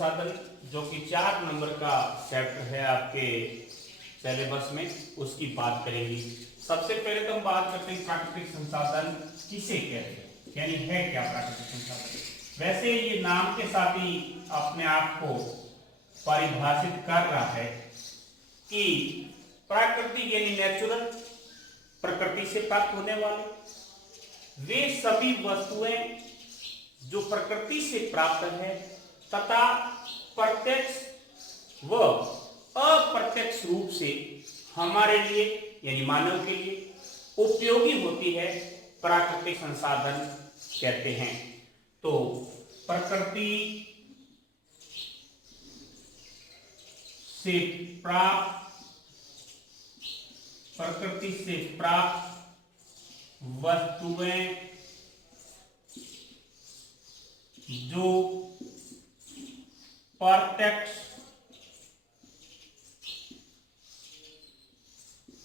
संसाधन जो कि 4 नंबर का चैप्टर है आपके सिलेबस में, उसकी बात करेंगे। सबसे पहले तो हम बात करते हैं प्राकृतिक संसाधन किसे कहते हैं, यानी है क्या प्राकृतिक संसाधन। वैसे ये नाम के साथ ही अपने आप को परिभाषित कर रहा है कि प्राकृतिक यानी नेचुरल, प्रकृति से प्राप्त होने वाले वे सभी वस्तुएं जो प्रकृति से प्राप्त है तथा प्रत्यक्ष व अप्रत्यक्ष रूप से हमारे लिए यानी मानव के लिए उपयोगी होती है, प्राकृतिक संसाधन कहते हैं। तो प्रकृति से प्राप्त वस्तुएं जो प्रत्यक्ष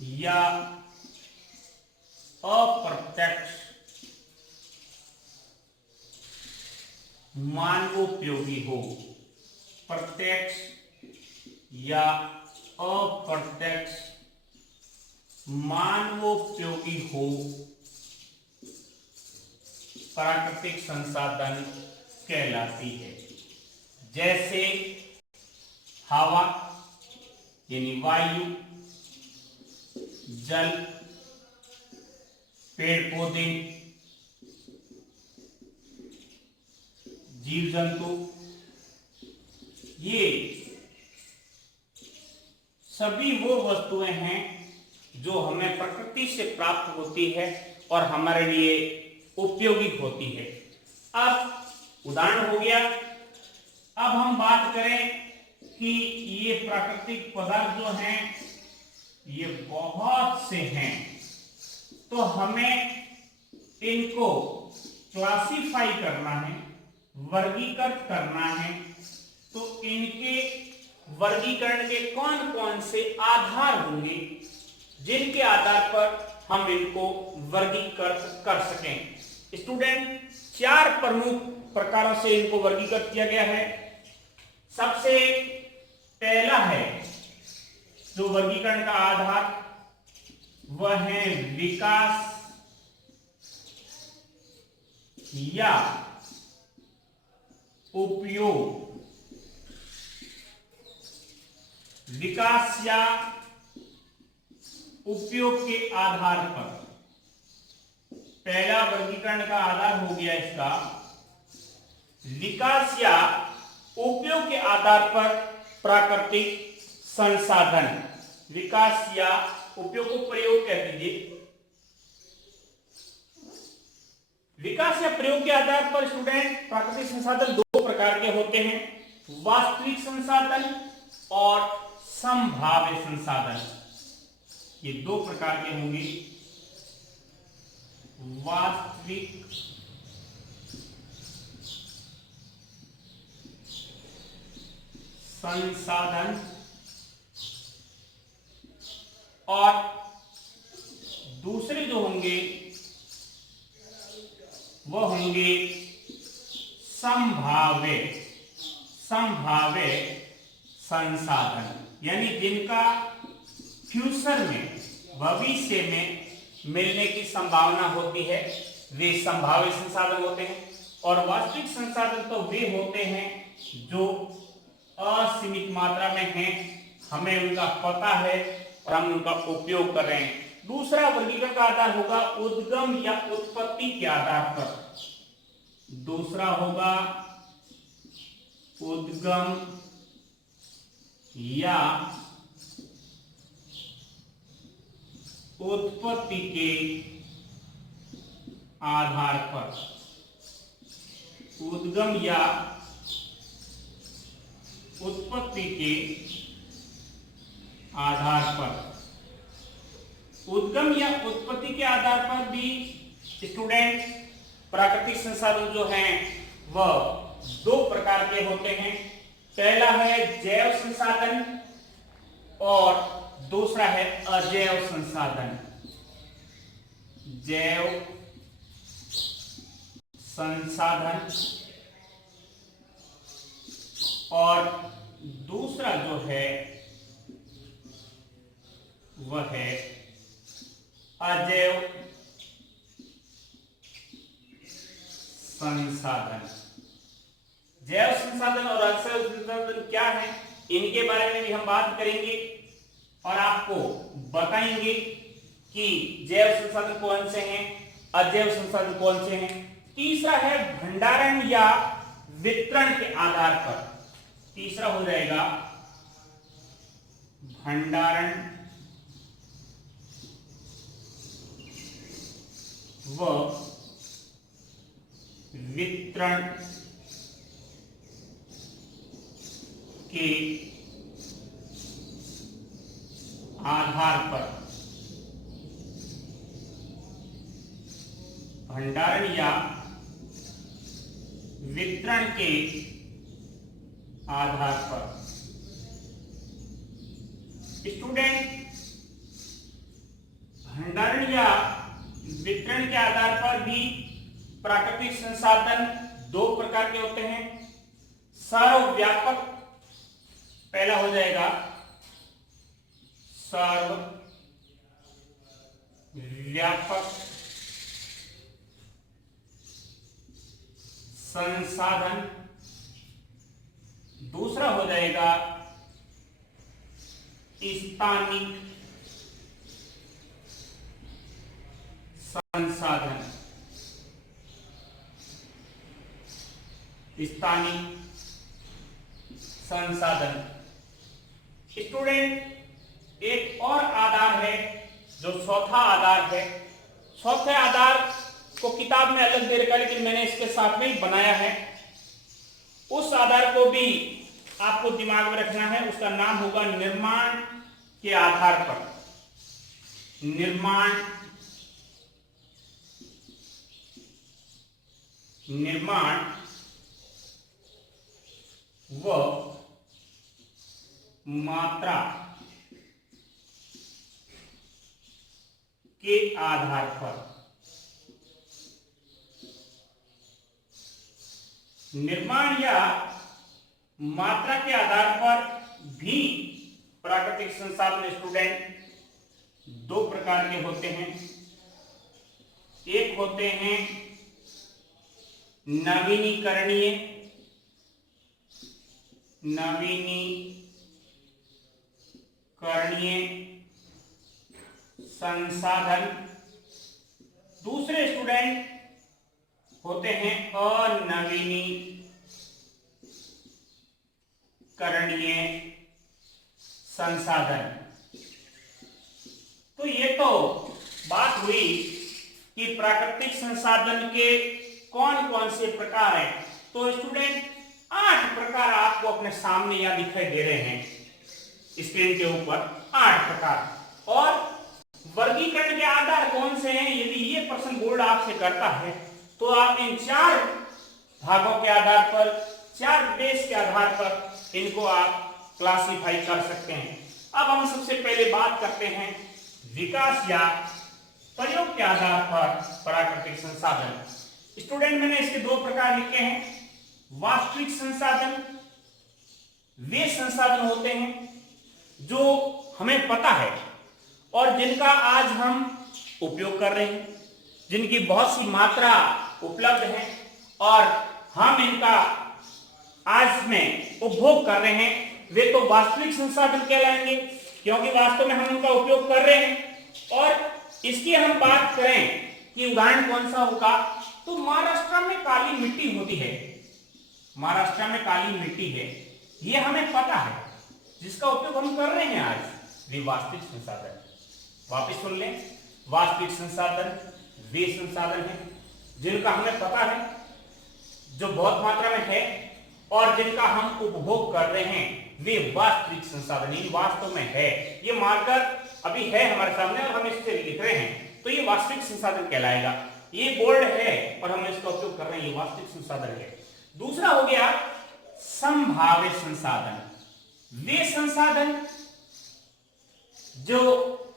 या अप्रत्यक्ष मानवोपयोगी हो, प्रत्यक्ष या अप्रत्यक्ष मानवोपयोगी हो, प्राकृतिक संसाधन कहलाती है। जैसे हवा यानी वायु, जल, पेड़ पौधे, जीव जंतु, ये सभी वो वस्तुएं हैं जो हमें प्रकृति से प्राप्त होती है और हमारे लिए उपयोगी होती है। अब उदाहरण हो गया। अब हम बात करें कि ये प्राकृतिक पदार्थ जो हैं ये बहुत से हैं, तो हमें इनको क्लासिफाई करना है, वर्गीकृत करना है। तो इनके वर्गीकरण के कौन कौन से आधार होंगे जिनके आधार पर हम इनको वर्गीकृत कर सकें। स्टूडेंट, 4 प्रमुख प्रकारों से इनको वर्गीकृत किया गया है। सबसे पहला है जो वर्गीकरण का आधार, वह है विकास या उपयोग। विकास या उपयोग के आधार पर पहला वर्गीकरण का आधार हो गया इसका विकास या उपयोग के आधार पर प्राकृतिक संसाधन। विकास या उपयोग को प्रयोग कह दीजिए। विकास या प्रयोग के आधार पर स्टूडेंट प्राकृतिक संसाधन 2 प्रकार के होते हैं, वास्तविक संसाधन और संभाव्य संसाधन। ये 2 प्रकार के होंगे, वास्तविक संसाधन और दूसरे जो होंगे वो होंगे संभाव्य संसाधन, यानी जिनका फ्यूचर में, भविष्य में मिलने की संभावना होती है, वे संभाव्य संसाधन होते हैं। और वास्तविक संसाधन तो वे होते हैं जो असीमित मात्रा में हैं, हमें उनका पता है और हम उनका उपयोग कर रहे हैं। दूसरा वर्गीकरण का आधार होगा उद्गम या उत्पत्ति के आधार पर। दूसरा होगा उद्गम या उत्पत्ति के आधार पर। उद्गम या उत्पत्ति के आधार पर। उद्गम या उत्पत्ति के आधार पर भी स्टूडेंट प्राकृतिक संसाधन जो हैं वह 2 प्रकार के होते हैं। पहला है जैव संसाधन और दूसरा है अजैव संसाधन। जैव संसाधन और दूसरा जो है वह है अजैव संसाधन। जैव संसाधन और अजैव संसाधन क्या है, इनके बारे में भी हम बात करेंगे और आपको बताएंगे कि जैव संसाधन कौन से हैं, अजैव संसाधन कौन से हैं। तीसरा है भंडारण या वितरण के आधार पर। तीसरा हो जाएगा भंडारण व वितरण के आधार पर। भंडारण या वितरण के आधार पर। स्टूडेंट, भंडारण या वितरण के आधार पर भी प्राकृतिक संसाधन दो प्रकार के होते हैं। सर्वव्यापक, पहला हो जाएगा सर्वव्यापक संसाधन, दूसरा हो जाएगा स्थानिक संसाधन। स्थानिक संसाधन। स्टूडेंट, एक और आधार है जो चौथा आधार है। चौथे आधार को किताब में अलग दे रखा है, लेकिन मैंने इसके साथ में ही बनाया है। उस आधार को भी आपको दिमाग में रखना है। उसका नाम होगा निर्माण के आधार पर। निर्माण व मात्रा के आधार पर। निर्माण या मात्रा के आधार पर भी प्राकृतिक संसाधन स्टूडेंट दो प्रकार के होते हैं। एक होते हैं नवीनीकरणीय संसाधन, दूसरे स्टूडेंट होते हैं अनवीनीकरणीय संसाधन। तो ये तो बात हुई कि प्राकृतिक संसाधन के कौन कौन से प्रकार हैं। तो स्टूडेंट 8 प्रकार आपको अपने सामने यहां दिखाई दे रहे हैं स्क्रीन के ऊपर। 8 प्रकार। और वर्गीकरण के आधार कौन से हैं, यदि ये प्रश्न बोर्ड आपसे करता है तो आप इन 4 भागों के आधार पर, 4 बेस के आधार पर इनको आप क्लासिफाई कर सकते हैं। अब हम सबसे पहले बात करते हैं विकास या प्रयोग के आधार पर प्राकृतिक संसाधन। स्टूडेंट, मैंने इसके 2 प्रकार लिखे हैं। वास्तविक संसाधन वे संसाधन होते हैं जो हमें पता है और जिनका आज हम उपयोग कर रहे हैं, जिनकी बहुत सी मात्रा उपलब्ध है और हम इनका आज में उपभोग कर रहे हैं। वे तो वास्तविक संसाधन कहलाएंगे क्योंकि वास्तव में हम उनका उपयोग कर रहे हैं। और इसकी हम बात करें कि उदाहरण कौन सा होगा, तो महाराष्ट्र में काली मिट्टी होती है। महाराष्ट्र में काली मिट्टी है, ये हमें पता है, जिसका उपयोग हम कर रहे हैं आज। वे वास्तविक संसाधन। वापस सुन लें, वास्तविक संसाधन वे संसाधन हैं जिनका हमें पता है, जो बहुत मात्रा में है और जिनका हम उपभोग कर रहे हैं। वे वास्तविक संसाधन, ये वास्तव में है। ये मार्कर अभी है हमारे सामने और हम इससे लिख रहे हैं, तो ये वास्तविक संसाधन कहलाएगा। ये बोल्ड है और हम इसका उपयोग कर रहे हैं, ये वास्तविक संसाधन है। दूसरा हो गया संभावित संसाधन। वे संसाधन जो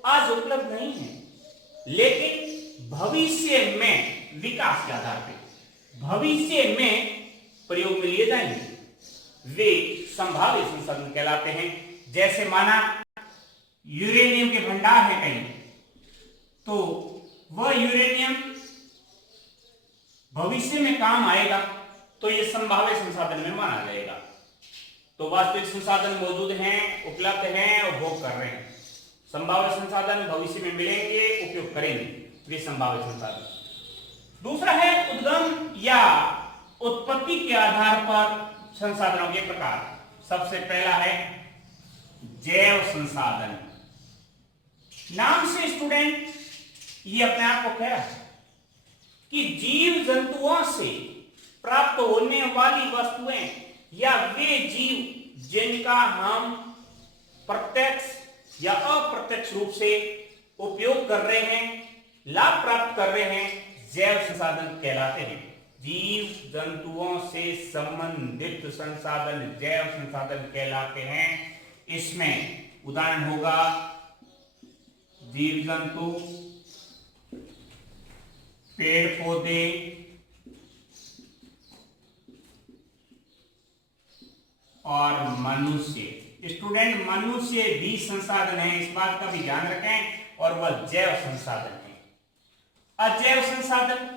आज उपलब्ध नहीं है लेकिन भविष्य में विकास के आधार पर भविष्य में प्रयोग में लिए जाएंगे, वे संभाव्य संसाधन कहलाते हैं। जैसे माना यूरेनियम के भंडार है कहीं, तो वह यूरेनियम भविष्य में काम आएगा, तो यह संभाव्य संसाधन में माना जाएगा। तो वास्तविक संसाधन मौजूद हैं, उपलब्ध हैं और भोग कर रहे हैं। संभाव्य संसाधन भविष्य में मिलेंगे, उपयोग करेंगे, वे संभाव्य संसाधन। दूसरा है उद्गम या उत्पत्ति के आधार पर संसाधनों के प्रकार। सबसे पहला है जैव संसाधन। नाम से स्टूडेंट ये अपने आप को कह रहा है कि जीव जंतुओं से प्राप्त होने वाली वस्तुएं या वे जीव जिनका हम प्रत्यक्ष या अप्रत्यक्ष रूप से उपयोग कर रहे हैं, लाभ प्राप्त कर रहे हैं, जैव संसाधन कहलाते हैं। जीव जंतुओं से संबंधित संसाधन जैव संसाधन कहलाते हैं। इसमें उदाहरण होगा जीव जंतु, पेड़ पौधे, और मनुष्य। स्टूडेंट मनुष्य भी संसाधन है, इस बात का भी ध्यान रखें, और वह जैव संसाधन है। अजैव संसाधन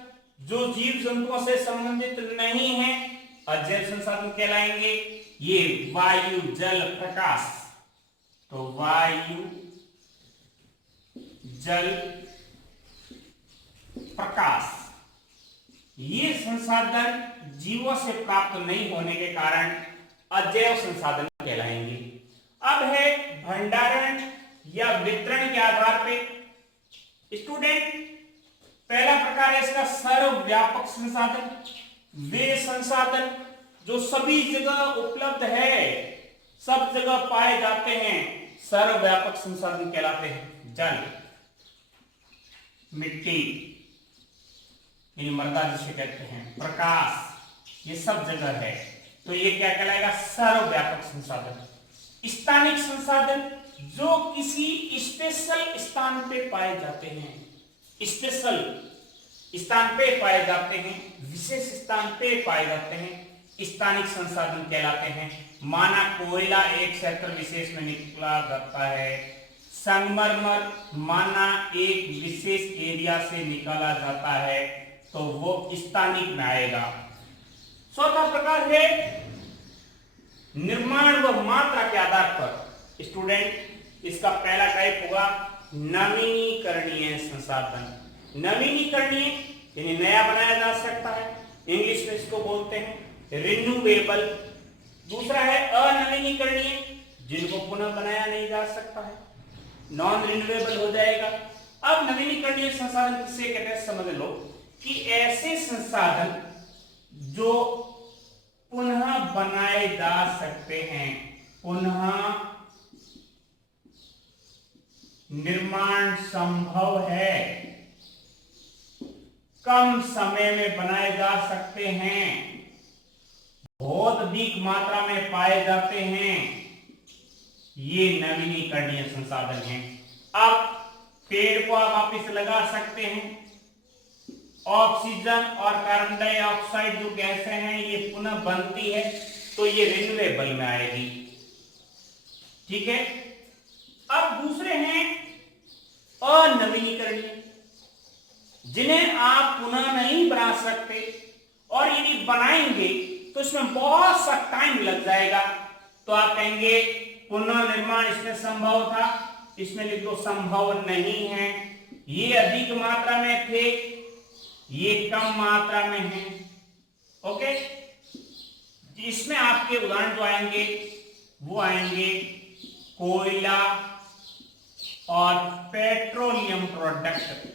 जो जीव जंतुओं से संबंधित नहीं है, अजैव संसाधन कहलाएंगे। ये वायु, जल, प्रकाश। तो वायु, जल, प्रकाश, ये संसाधन जीवों से प्राप्त नहीं होने के कारण अजैव संसाधन कहलाएंगे। अब है भंडारण या वितरण के आधार पे। स्टूडेंट पहला प्रकार है इसका सर्वव्यापक संसाधन। वे संसाधन जो सभी जगह उपलब्ध है, सब जगह पाए जाते हैं, सर्वव्यापक संसाधन कहलाते हैं। जल, मिट्टी, मृदा जिसे कहते हैं, प्रकाश, ये सब जगह है, तो ये क्या कहलाएगा? सर्वव्यापक संसाधन। स्थानिक संसाधन जो किसी स्पेशल स्थान पे पाए जाते हैं, स्पेशल स्थान पे पाए जाते हैं, विशेष स्थान पे पाए जाते हैं, स्थानिक संसाधन कहलाते हैं। माना कोयला एक क्षेत्र विशेष में निकला जाता है, संगमरमर माना एक विशेष एरिया से निकाला जाता है, तो वो स्थानिक में आएगा। चौथा प्रकार है निर्माण व मात्रा के आधार पर। स्टूडेंट इसका पहला टाइप होगा नवीनीकरणीय संसाधन। नवीनीकरणीय यानी नया बनाया जा सकता है, इंग्लिश में इसको बोलते हैं रिन्यूएबल। दूसरा है अनवीनीकरणीय, जिनको पुनः बनाया नहीं जा सकता है, नॉन रिन्यूएबल हो जाएगा। अब नवीनीकरणीय संसाधन किसे कहते हैं समझ लो कि ऐसे संसाधन जो पुनः बनाए जा सकते हैं, पुनः निर्माण संभव है, कम समय में बनाए जा सकते हैं, बहुत अधिक मात्रा में पाए जाते हैं, ये नवीनीकरणीय संसाधन हैं। अब पेड़ को आप वापिस लगा सकते हैं, ऑक्सीजन और कार्बन डाइऑक्साइड जो गैसें हैं ये पुनः बनती है, तो ये रिन्यूएबल में आएगी। ठीक है। अब दूसरे हैं अनवीनीकरणीय, जिन्हें आप पुनः नहीं बना सकते, और यदि बनाएंगे तो इसमें बहुत सा टाइम लग जाएगा, तो आप कहेंगे पुनः निर्माण इसमें संभव था, इसमें लिख दो संभव नहीं है। ये अधिक मात्रा में थे, ये कम मात्रा में है। ओके, इसमें आपके उदाहरण जो आएंगे वो आएंगे कोयला और पेट्रोलियम प्रोडक्ट।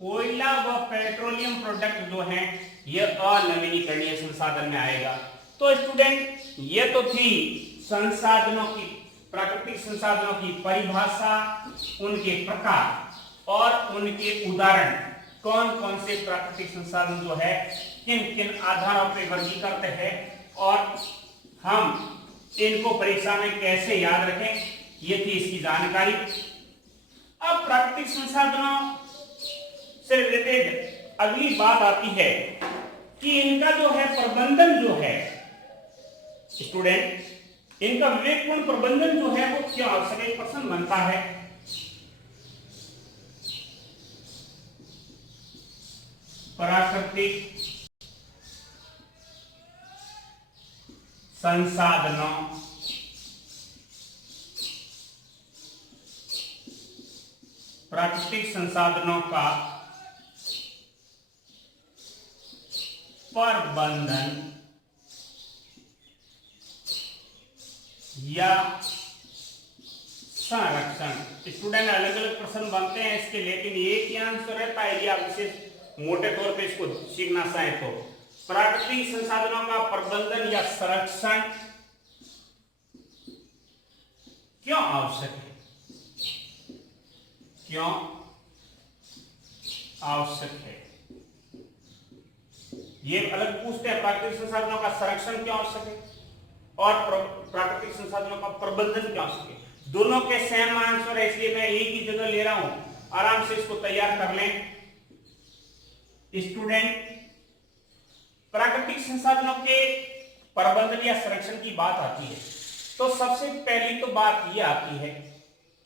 कोयला व पेट्रोलियम प्रोडक्ट जो हैं ये अनवीनीकरणीय संसाधन में आएगा। तो स्टूडेंट ये तो थी संसाधनों की, प्राकृतिक संसाधनों की परिभाषा, उनके प्रकार और उनके उदाहरण, कौन कौन से प्राकृतिक संसाधन जो है किन किन आधारों पर वर्गीकृत है और हम इनको परीक्षा में कैसे याद रखें, ये थी इसकी जानकारी। अब प्राकृतिक संसाधनों से रिलेटेड अगली बात आती है कि इनका जो है प्रबंधन जो है स्टूडेंट, इनका विवेकपूर्ण प्रबंधन जो है वो क्यों आवश्यक है? प्रश्न बनता है। प्राकृतिक संसाधनों का प्रबंधन या संरक्षण। स्टूडेंट, अलग अलग प्रश्न बनते हैं इसके, लेकिन एक ही आंसर रहता है। आप विशेष मोटे तौर पे इसको सीखना चाहें तो प्राकृतिक संसाधनों का प्रबंधन या संरक्षण क्यों आवश्यक है? क्यों आवश्यक है, ये अलग पूछते हैं। प्राकृतिक संसाधनों का संरक्षण क्यों आवश्यक है और प्राकृतिक संसाधनों का प्रबंधन क्यों आवश्यक है। दोनों के सेम आंसर है, इसलिए मैं एक ही जगह ले रहा हूं। आराम से इसको तैयार कर लें। स्टूडेंट, प्राकृतिक संसाधनों के प्रबंधन या संरक्षण की बात आती है तो सबसे पहली तो बात यह आती है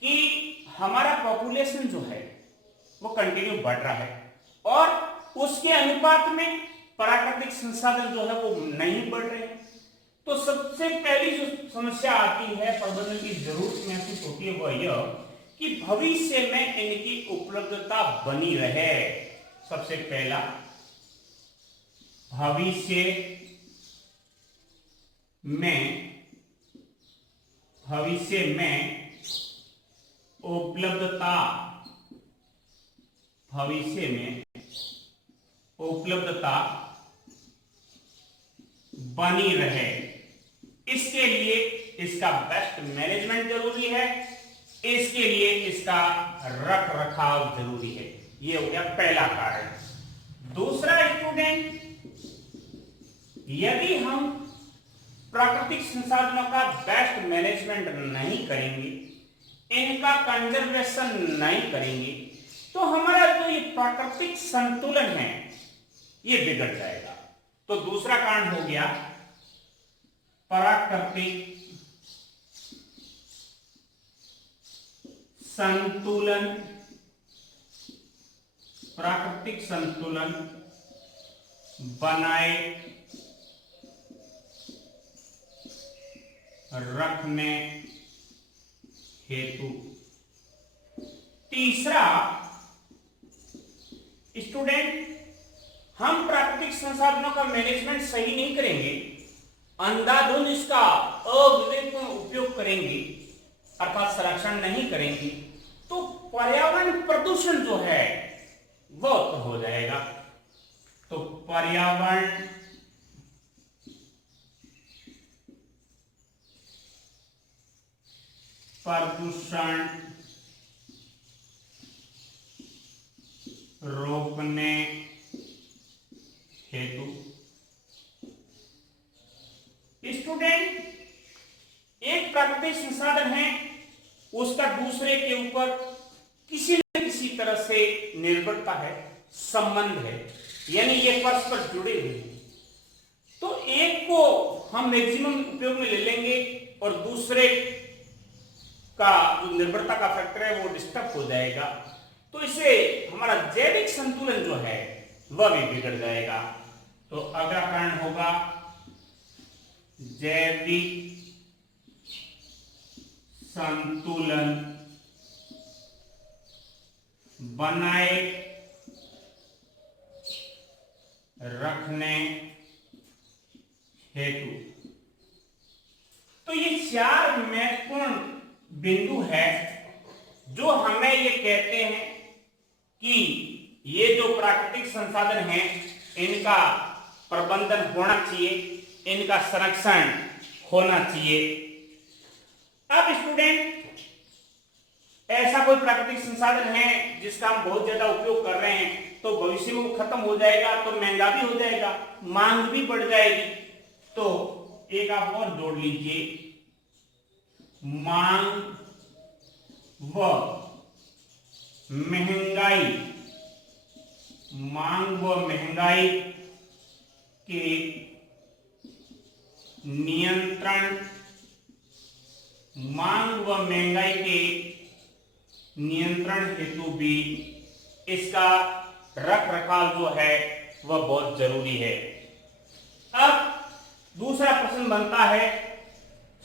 कि हमारा पॉपुलेशन जो है वो कंटिन्यू बढ़ रहा है और उसके अनुपात में प्राकृतिक संसाधन जो है वो नहीं बढ़ रहे हैं। तो सबसे पहली जो समस्या आती है, प्रबंधन की जरूरत महसूस होती है, वह यह कि भविष्य में इनकी उपलब्धता बनी रहे। सबसे पहला, भविष्य में उपलब्धता बनी रहे, इसके लिए इसका बेस्ट मैनेजमेंट जरूरी है, इसके लिए इसका रख रखाव जरूरी है। ये हो गया पहला कारण। दूसरा स्टूडेंट, यदि हम प्राकृतिक संसाधनों का बेस्ट मैनेजमेंट नहीं करेंगे, इनका कंजर्वेशन नहीं करेंगे, तो हमारा जो ये प्राकृतिक संतुलन है ये बिगड़ जाएगा। तो दूसरा कारण हो गया प्राकृतिक संतुलन बनाए रखने हेतु। तीसरा स्टूडेंट, हम प्राकृतिक संसाधनों का मैनेजमेंट सही नहीं करेंगे, अंधाधुंध इसका अविवेकपूर्ण उपयोग करेंगे अर्थात संरक्षण नहीं करेंगे, तो पर्यावरण प्रदूषण जो है वो तो हो जाएगा। तो पर्यावरण प्रदूषण रोकने हेतु। स्टूडेंट, एक प्राकृतिक संसाधन है, उसका दूसरे के ऊपर किसी न किसी तरह से निर्भरता है, संबंध है, यानी ये परस्पर जुड़े हुए हैं। तो एक को हम मैक्सिमम उपयोग में ले लेंगे और दूसरे का जो निर्भरता का फैक्टर है वो डिस्टर्ब हो जाएगा, तो इससे हमारा जैविक संतुलन जो है वह भी बिगड़ जाएगा। तो अगला कारण होगा जैविक संतुलन बनाए रखने हेतु। तो ये चार महत्वपूर्ण बिंदु है जो हमें ये कहते हैं कि ये जो प्राकृतिक संसाधन हैं इनका प्रबंधन होना चाहिए, इनका संरक्षण होना चाहिए। अब स्टूडेंट, ऐसा कोई प्राकृतिक संसाधन है जिसका हम बहुत ज्यादा उपयोग कर रहे हैं तो भविष्य में वो खत्म हो जाएगा तो महंगा भी हो जाएगा, मांग भी बढ़ जाएगी। तो एक आप और जोड़ लीजिए, मांग व महंगाई के नियंत्रण, मांग व महंगाई के नियंत्रण हेतु भी इसका रख रखाव जो है वह बहुत जरूरी है। अब दूसरा प्रश्न बनता है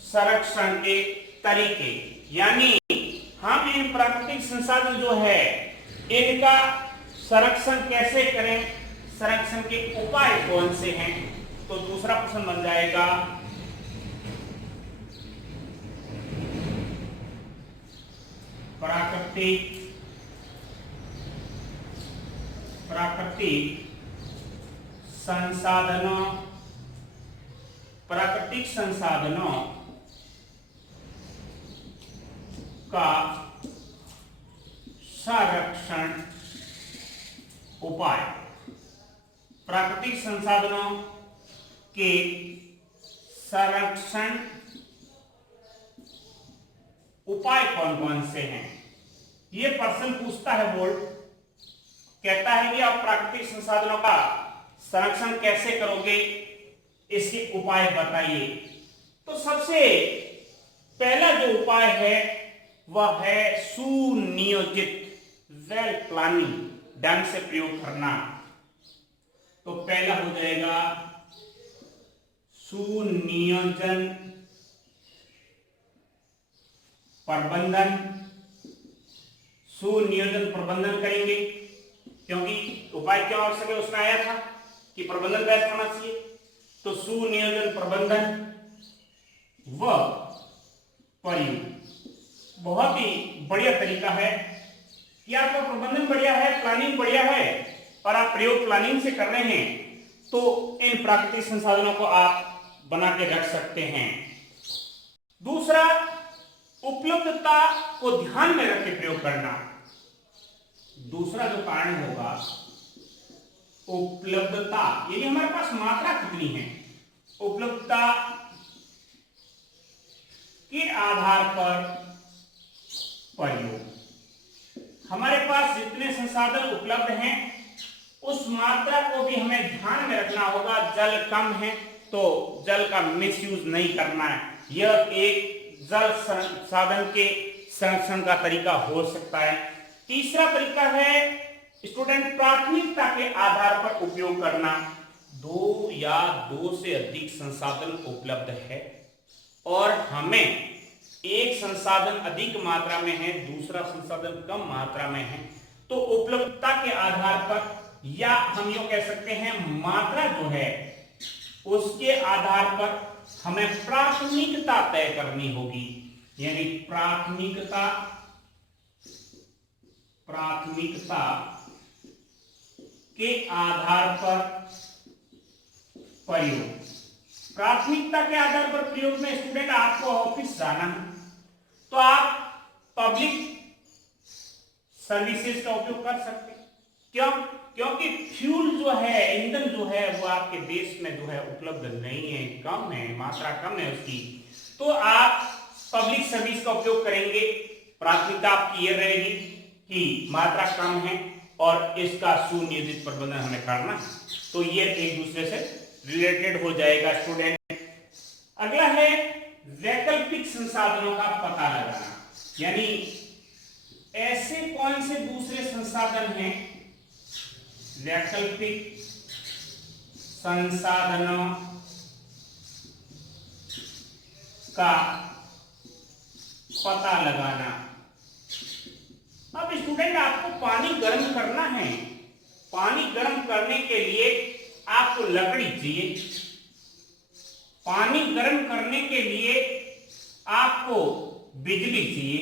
संरक्षण के तरीके, यानी हम इन प्राकृतिक संसाधन जो है इनका संरक्षण कैसे करें, संरक्षण के उपाय कौन से हैं। तो दूसरा प्रश्न बन जाएगा प्राकृतिक संसाधनों का संरक्षण उपाय। प्राकृतिक संसाधनों के संरक्षण उपाय कौन कौन से हैं, ये प्रश्न पूछता है बोर्ड। कहता है कि आप प्राकृतिक संसाधनों का संरक्षण कैसे करोगे, इसके उपाय बताइए। तो सबसे पहला जो उपाय है वह है सुनियोजित, वेल प्लानिंग, ढंग से प्रयोग करना। तो पहला हो जाएगा सुनियोजन प्रबंधन। सुनियोजन प्रबंधन करेंगे, क्योंकि उपाय क्या आवश्यक है उसमें आया था कि प्रबंधन कैसे होना चाहिए। तो सुनियोजन प्रबंधन व प्रयोग बहुत ही बढ़िया तरीका है कि आपका प्रबंधन बढ़िया है, प्लानिंग बढ़िया है और आप प्रयोग प्लानिंग से कर रहे हैं, तो इन प्राकृतिक संसाधनों को आप बना के रख सकते हैं। दूसरा, उपलब्धता को ध्यान में रख के प्रयोग करना। दूसरा जो कारण होगा उपलब्धता, यानी हमारे पास मात्रा कितनी है, उपलब्धता के आधार पर प्रयोग। हमारे पास जितने संसाधन उपलब्ध हैं उस मात्रा को भी हमें ध्यान में रखना होगा। जल कम है तो जल का मिसयूज नहीं करना है, यह एक जल संसाधन के संरक्षण का तरीका हो सकता है। तीसरा तरीका है स्टूडेंट प्राथमिकता के आधार पर उपयोग करना। दो या दो से अधिक संसाधन उपलब्ध है और हमें एक संसाधन अधिक मात्रा में है, दूसरा संसाधन कम मात्रा में है, तो उपलब्धता के आधार पर, या हम यो कह सकते हैं मात्रा जो है उसके आधार पर हमें प्राथमिकता तय करनी होगी। यानी प्राथमिकता के आधार पर प्रयोग। प्राथमिकता के आधार पर प्रयोग में स्टूडेंट आपको ऑफिस जाना है तो आप पब्लिक सर्विसेज का उपयोग कर सकते हैं। क्यों? क्योंकि फ्यूल जो है, ईंधन जो है वो आपके देश में जो है उपलब्ध नहीं है, कम है, मात्रा कम है उसकी, तो आप पब्लिक सर्विस का उपयोग करेंगे। प्राथमिकता आपकी ये रहेगी कि मात्रा कम है और इसका सुनियोजित प्रबंधन हमें करना, तो ये एक दूसरे से रिलेटेड हो जाएगा स्टूडेंट। अगला है वैकल्पिक संसाधनों का पता लगाना, यानी ऐसे कौन से दूसरे संसाधन हैं वैकल्पिक संसाधनों का पता लगाना। अब स्टूडेंट आपको पानी गर्म करना है, पानी गर्म करने के लिए आपको लकड़ी चाहिए, पानी गर्म करने के लिए आपको बिजली चाहिए,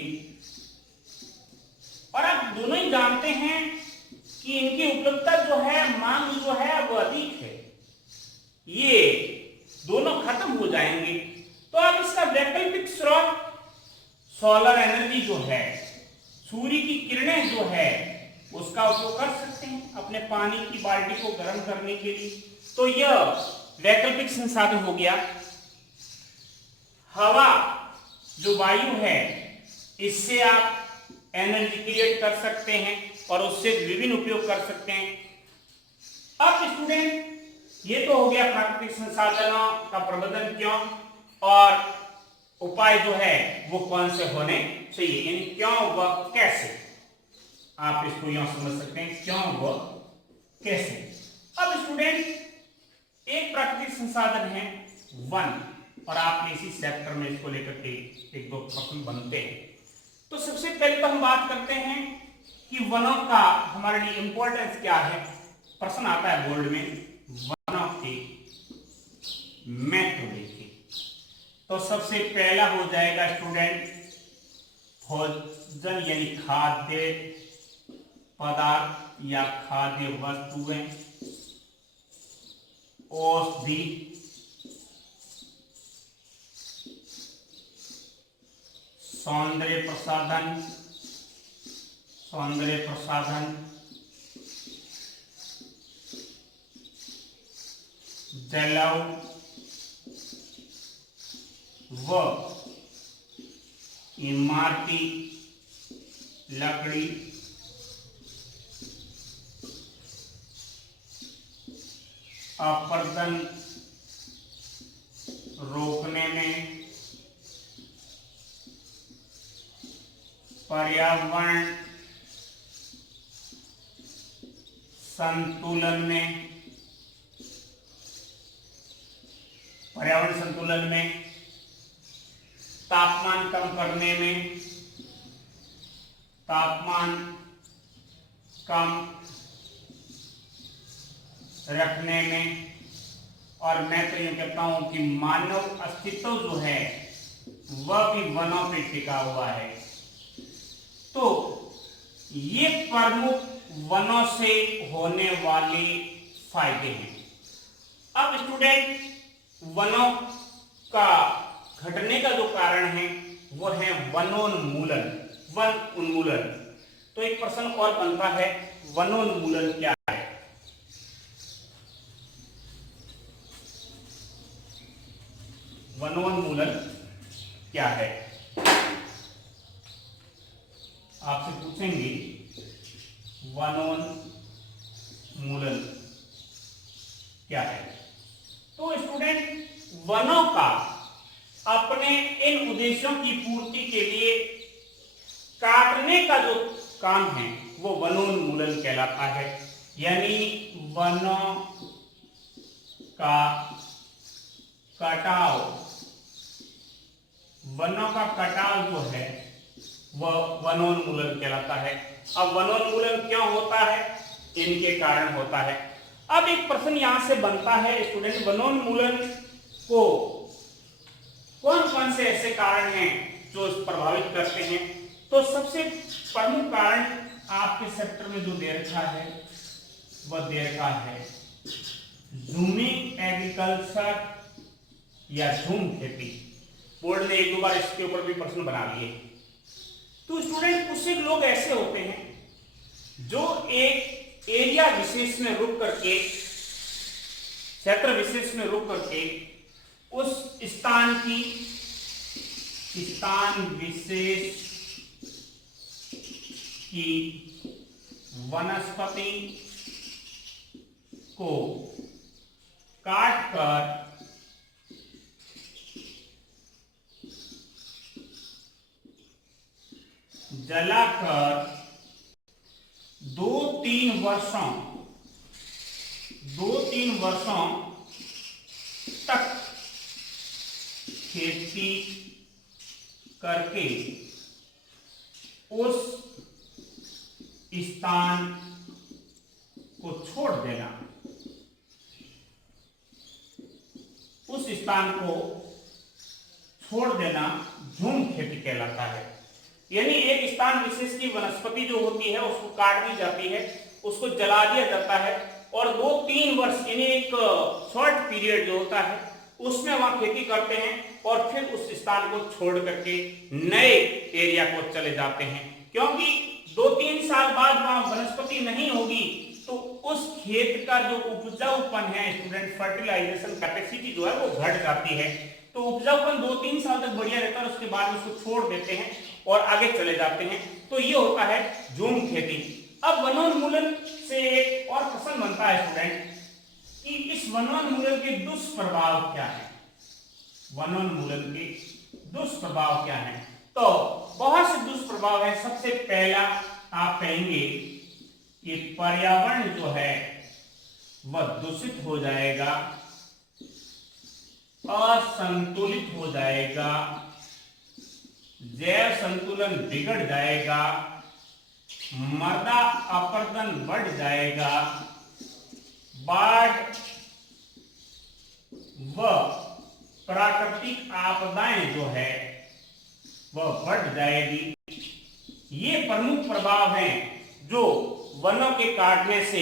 और आप दोनों ही जानते हैं कि इनकी उपलब्धता जो है, मांग जो है वो अधिक है, ये दोनों खत्म हो जाएंगे। तो आप इसका वैकल्पिक स्रोत सोलर एनर्जी जो है, सूर्य की किरणें जो है उसका उपयोग कर सकते हैं अपने पानी की बाल्टी को गर्म करने के लिए। तो यह वैकल्पिक संसाधन हो गया। हवा जो वायु है, इससे आप एनर्जी क्रिएट कर सकते हैं और उससे विभिन्न उपयोग कर सकते हैं। अब स्टूडेंट ये तो हो गया प्राकृतिक संसाधनों का प्रबंधन क्यों और उपाय जो है वो कौन से होने चाहिए, यानी क्यों व कैसे। आप इसको यहां समझ सकते हैं, क्यों व कैसे। अब स्टूडेंट, एक प्राकृतिक संसाधन है वन, और आपने इसी सेक्टर में इसको लेकर के एक दो प्रश्न बनते हैं। तो सबसे पहले तो हम बात करते हैं कि वनों का हमारे लिए इंपॉर्टेंस क्या है। प्रश्न आता है बोर्ड में, वनों के महत्व देखिए। तो सबसे पहला हो जाएगा स्टूडेंट भोजन, यानी खाद्य पदार्थ या खाद्य वस्तुएं, औषधि, सौंदर्य प्रसाधन, जलौ व इमारती लकड़ी, अपरदन रोकने में, पर्यावरण संतुलन में, तापमान कम करने में, तापमान कम रखने में, और मैं तो ये कहता हूं कि मानव अस्तित्व जो है वह भी वनों पे टिका हुआ है। तो ये प्रमुख वनों से होने वाले फायदे हैं। अब स्टूडेंट, वनों का घटने का जो कारण है वो है वनोन्मूलन, वन उन्मूलन। तो एक प्रश्न और बनता है, वनोन्मूलन क्या है? वनोन्मूलन क्या है? आपसे पूछेंगे वनोन्मूलन क्या है। तो स्टूडेंट, वनों का अपने इन उद्देश्यों की पूर्ति के लिए काटने का जो काम है वो वनोन्मूलन कहलाता है। यानी वनों का कटाव, वनों का कटाव जो है वह वनोन्मूलन कहलाता है। अब वनोन्मूलन क्यों होता है? इनके कारण होता है। अब एक प्रश्न यहां से बनता है स्टूडेंट, वनोन्मूलन को कौन कौन से ऐसे कारण हैं जो प्रभावित करते हैं? तो सबसे प्रमुख कारण आपके सेक्टर में जो दे रखा है वह दे रखा है झूमिंग एग्रीकल्चर या झूम खेती। बोर्ड ने एक दो बार इसके ऊपर भी प्रश्न बना लिए। तो स्टूडेंट, कुछ लोग ऐसे होते हैं जो एक एरिया विशेष में रुक करके, क्षेत्र विशेष में रुक करके उस स्थान विशेष की वनस्पति को काटकर जलाकर 2-3 वर्षों तक खेती करके उस स्थान को छोड़ देना, उस स्थान को छोड़ देना झूम खेती कहलाता है। यानी एक स्थान विशेष की वनस्पति जो होती है उसको काट दी जाती है, उसको जला दिया जाता है और 2-3 वर्ष यानी एक शॉर्ट पीरियड जो होता है उसमें वहां खेती करते हैं और फिर उस स्थान को छोड़ करके नए एरिया को चले जाते हैं। क्योंकि 2-3 साल बाद वहां वनस्पति नहीं होगी तो उस खेत का जो उपजाऊपन है स्टूडेंट, फर्टिलाइजेशन कैपेसिटी जो है वो घट जाती है। तो उपजाऊपन 2-3 साल तक बढ़िया रहता है, उसके बाद उसको छोड़ देते हैं और आगे चले जाते हैं। तो ये होता है झूम खेती। अब वनोन्मूलन से एक और प्रश्न बनता है स्टूडेंट कि इस वनोन्मूलन के दुष्प्रभाव क्या है, वनोन्मूलन के दुष्प्रभाव क्या है। तो बहुत से दुष्प्रभाव है। सबसे पहला आप कहेंगे कि पर्यावरण जो है वह दूषित हो जाएगा, असंतुलित हो जाएगा, जैव संतुलन बिगड़ जाएगा, मृदा अपरदन बढ़ जाएगा, बाढ़ व प्राकृतिक आपदाएं जो है वह बढ़ जाएगी। ये प्रमुख प्रभाव हैं जो वनों के काटने से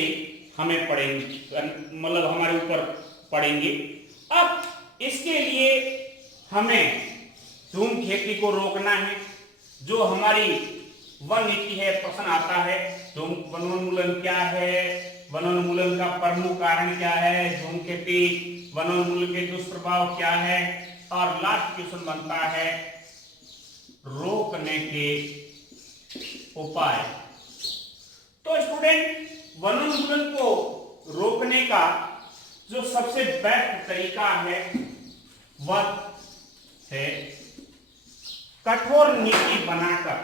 हमें पड़ेंगे, मतलब हमारे ऊपर पड़ेंगे। अब इसके लिए हमें धूम खेती को रोकना है। जो हमारी वन नीति है, प्रश्न आता है धूम वनोन्मूलन क्या है, वनोन्मूलन का प्रमुख कारण क्या है, धूम खेती वनोन्मूलन के दुष्प्रभाव क्या है, और लास्ट क्वेश्चन बनता है रोकने के उपाय। तो स्टूडेंट, वनोन्मूलन को रोकने का जो सबसे बेस्ट तरीका है वह है कठोर नीति बनाकर,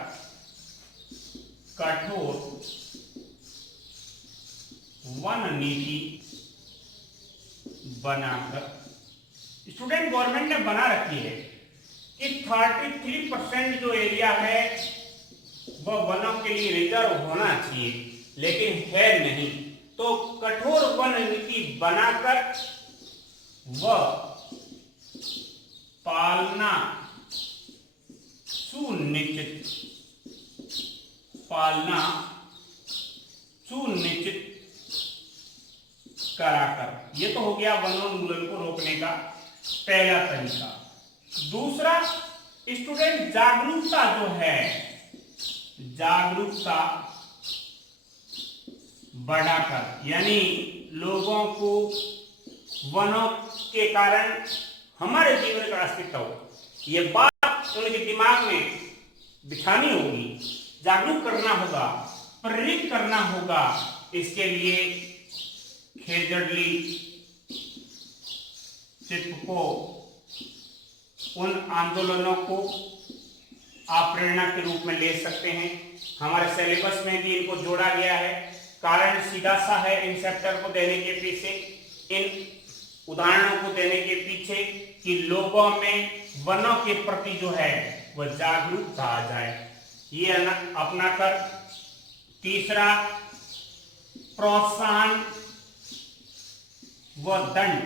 कठोर वन नीति बनाकर। स्टूडेंट, गवर्नमेंट ने बना रखी है कि 33% जो एरिया है वह वनों के लिए रिजर्व होना चाहिए, लेकिन है नहीं। तो कठोर वन नीति बनाकर वह पालना सुनिश्चित, पालना सुनिश्चित कराकर। यह तो हो गया वनोन्मूलन को रोकने का पहला तरीका। दूसरा स्टूडेंट, जागरूकता जो है, जागरूकता बढ़ाकर, यानी लोगों को वनों के कारण हमारे जीवन का अस्तित्व हो, ये बात उनके दिमाग में बिठानी होगी, जागरूक करना होगा, प्रेरित करना होगा। इसके लिए खेजड़ली चिपको उन आंदोलनों को आप प्रेरणा के रूप में ले सकते हैं। हमारे सिलेबस में भी इनको जोड़ा गया है। कारण सीधा सा है इन चैप्टर को देने के पीछे, इन उदाहरणों को देने के पीछे, कि लोगों में वनों के प्रति जो है वह जागरूकता आ जाए। ये अपनाकर तीसरा, प्रोत्साहन व दंड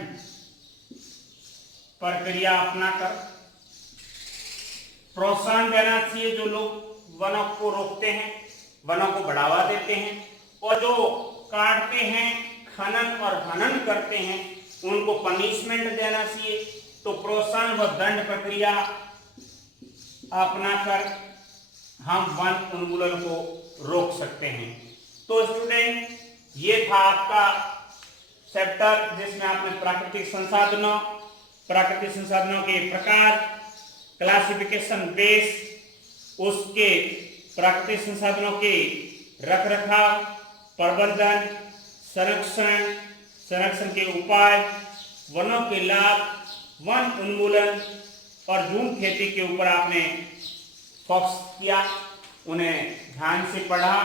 प्रक्रिया अपनाकर प्रोत्साहन देना चाहिए। जो लोग वनों को रोकते हैं, वनों को बढ़ावा देते हैं, और जो काटते हैं, खनन और हनन करते हैं, उनको पनिशमेंट देना चाहिए। तो प्रोत्साहन व दंड प्रक्रिया अपनाकर हम वन उन्मूलन को रोक सकते हैं। तो स्टूडेंट, ये था आपका चैप्टर जिसमें आपने प्राकृतिक संसाधनों के प्रकार, क्लासिफिकेशन बेस, उसके प्राकृतिक संसाधनों के रखरखाव, प्रबंधन, संरक्षण के उपाय, वनों के लाभ, वन उन्मूलन और झूम खेती के ऊपर आपने फोकस किया, उन्हें ध्यान से पढ़ा।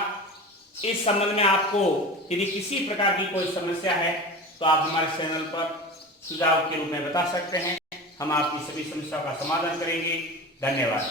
इस संबंध में आपको यदि किसी प्रकार की कोई समस्या है तो आप हमारे चैनल पर सुझाव के रूप में बता सकते हैं। हम आपकी सभी समस्याओं का समाधान करेंगे। धन्यवाद।